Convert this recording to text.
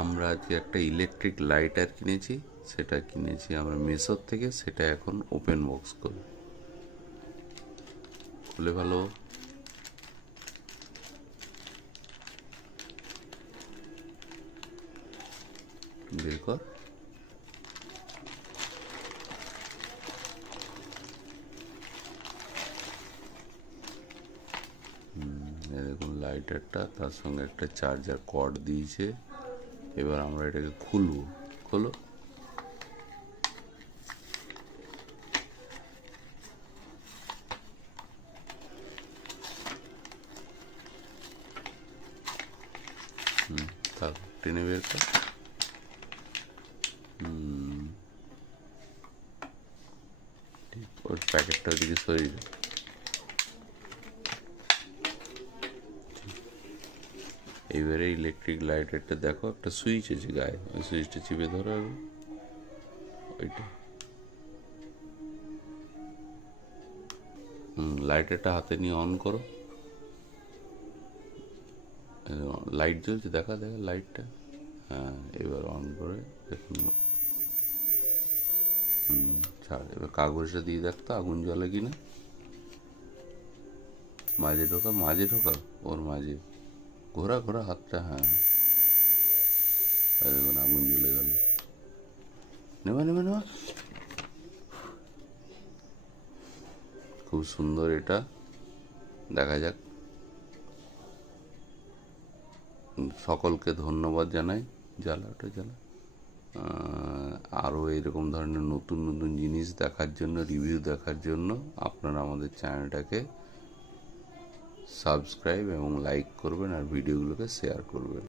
আমরা আজকে একটা ইলেকট্রিক লাইটার কিনেছি, সেটা কিনেছি আমরা মেসোর থেকে। সেটা এখন ওপেন বক্স করে খুলে ভালো বের কর। দেখুন লাইটারটা, তার সঙ্গে একটা চার্জার কর্ড দিয়েছে। এবার আমরা এটাকে খুলবো। খোলো। থাক, টেনে বের কর। ঠিক, ওর প্যাকেটটা ওদিকে সরিয়ে দাও। এবারে ইলেকট্রিক লাইটারটা দেখো, একটা সুইচ আছে গায়ে, ওই সুইচটা চিপে ধরো। ওইটা লাইটারটা হাতে নিয়ে অন করো। লাইট জ্বলছে, দেখা লাইটটা। হ্যাঁ, এবার অন করে দেখুন। ছাড়। এবার কাগজটা দিয়ে দেখতো আগুন জ্বলে কিনা। মাঝে ঢোকা, ওর মাঝে ঘোরা হাতটা। হ্যাঁ, দেখুন আগুন জ্বলে গেল। নেবা। খুব সুন্দর এটা, দেখা যাক। সকলকে ধন্যবাদ জানাই। জ্বালা। আরও এইরকম ধরনের নতুন জিনিস দেখার জন্য, রিভিউ দেখার জন্য আপনারা আমাদের চ্যানেলটাকে সাবস্ক্রাইব এবং লাইক করবেন, আর ভিডিওগুলোকে শেয়ার করবেন।